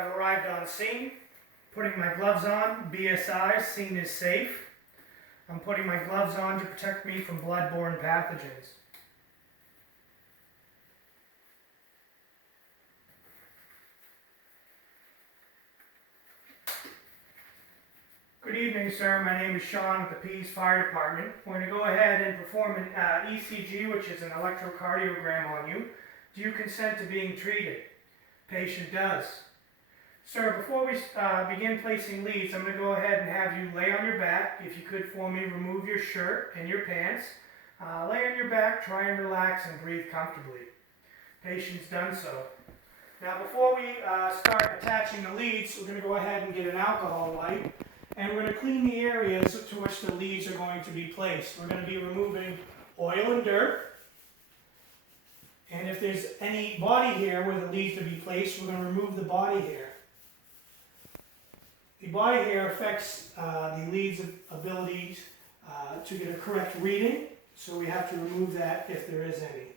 I've arrived on scene. Putting my gloves on, BSI, scene is safe. I'm putting my gloves on to protect me from bloodborne pathogens. Good evening, sir. My name is Sean with the Pease Fire Department. I'm going to go ahead and perform an ECG, which is an electrocardiogram on you. Do you consent to being treated? Patient does. Sir, before we begin placing leads, I'm going to go ahead and have you lay on your back. If you could for me, remove your shirt and your pants. Lay on your back, try and relax and breathe comfortably. Patient's done so. Now before we start attaching the leads, we're going to go ahead and get an alcohol wipe. And we're going to clean the areas to which the leads are going to be placed. We're going to be removing oil and dirt. And if there's any body hair where the leads to be placed, we're going to remove the body hair. The body hair affects the lead's abilities to get a correct reading, so we have to remove that if there is any.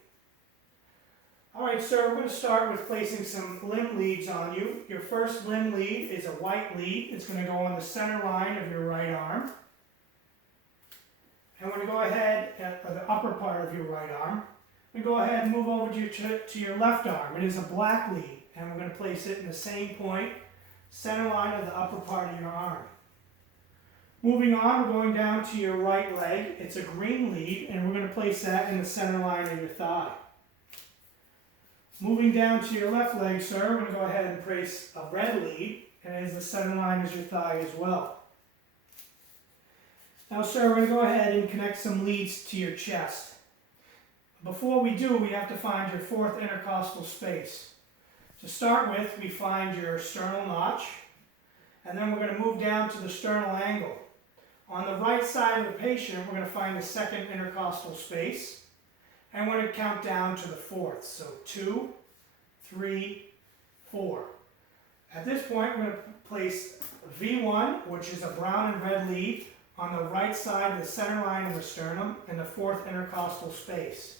Alright, sir, we're going to start with placing some limb leads on you. Your first limb lead is a white lead. It's going to go on the center line of your right arm. And we're going to go ahead at the upper part of your right arm. We go ahead and move over to your left arm. It is a black lead, and we're going to place it in the same point, center line of the upper part of your arm. Moving on, we're going down to your right leg. It's a green lead, and we're going to place that in the center line of your thigh. Moving down to your left leg, sir, we're going to go ahead and place a red lead, and it is the center line as your thigh as well. Now, sir, we're going to go ahead and connect some leads to your chest. Before we do, we have to find your fourth intercostal space. To start with, we find your sternal notch, and then we're going to move down to the sternal angle. On the right side of the patient, we're going to find the second intercostal space. And we're going to count down to the fourth. So 2, 3, 4. At this point, we're going to place V1, which is a brown and red lead, on the right side of the center line of the sternum in the fourth intercostal space.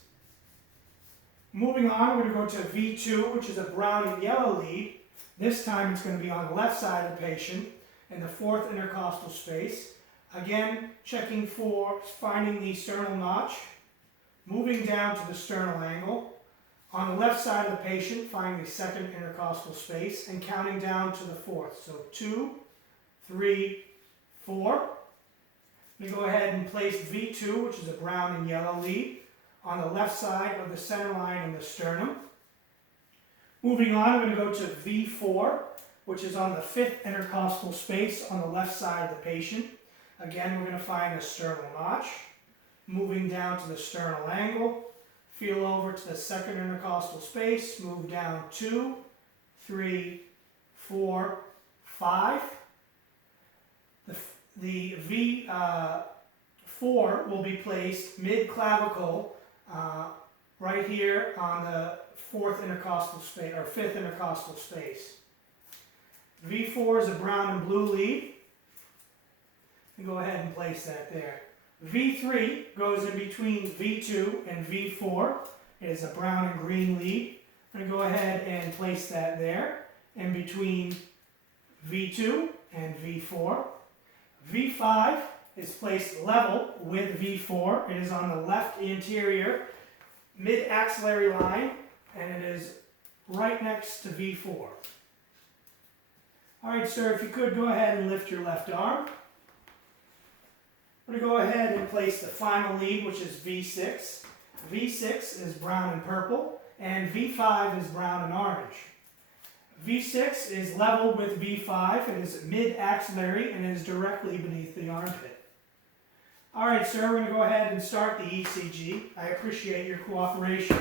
Moving on, we're going to go to V2, which is a brown and yellow lead. This time it's going to be on the left side of the patient in the fourth intercostal space. Again, checking for finding the sternal notch. Moving down to the sternal angle. On the left side of the patient, find the second intercostal space and counting down to the fourth. So 2, 3, 4. We go ahead and place V2, which is a brown and yellow lead, on the left side of the center line of the sternum. Moving on, we're going to go to V4, which is on the fifth intercostal space on the left side of the patient. Again, we're going to find the sternal notch. Moving down to the sternal angle, feel over to the second intercostal space, move down 2, 3, 4, 5. The V4 will be placed mid-clavicle right here on the fourth intercostal space, or fifth intercostal space. V4 is a brown and blue lead. And go ahead and place that there. V3 goes in between V2 and V4. It is a brown and green lead. I'm going to go ahead and place that there in between V2 and V4. V5 is placed level with V4. It is on the left anterior mid-axillary line, and it is right next to V4. Alright, sir, if you could go ahead and lift your left arm. We're going to go ahead and place the final lead, which is V6. V6 is brown and purple, and V5 is brown and orange. V6 is level with V5. It is mid-axillary and is directly beneath the armpit. Alright, sir, we're going to go ahead and start the ECG. I appreciate your cooperation.